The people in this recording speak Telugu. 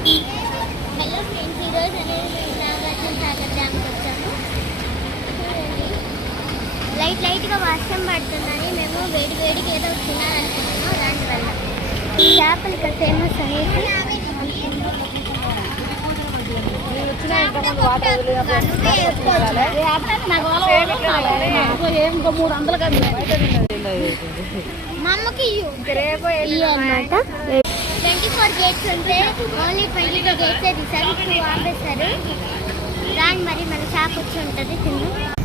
హలో ఫ్రెండ్స్, ఈరోజు అనేది నాగార్జున సాగర్ డ్యామ్కి వచ్చాము. లైట్గా వర్షం పడుతుందని మేము వేడిగా ఏదో తినాలనుకుంటున్నాం. దానివల్ల చేపలు ఇక్కడ ఫేమస్ అనేసి మా అమ్మకి అన్నమాట. 24 గేట్స్ ఉంటే ఓన్లీ 22 గేట్సే తీసారు, 2 ఆపేస్తారు. దాన్ని మరి మన షాప్ వచ్చి ఉంటుంది తిన్నాం.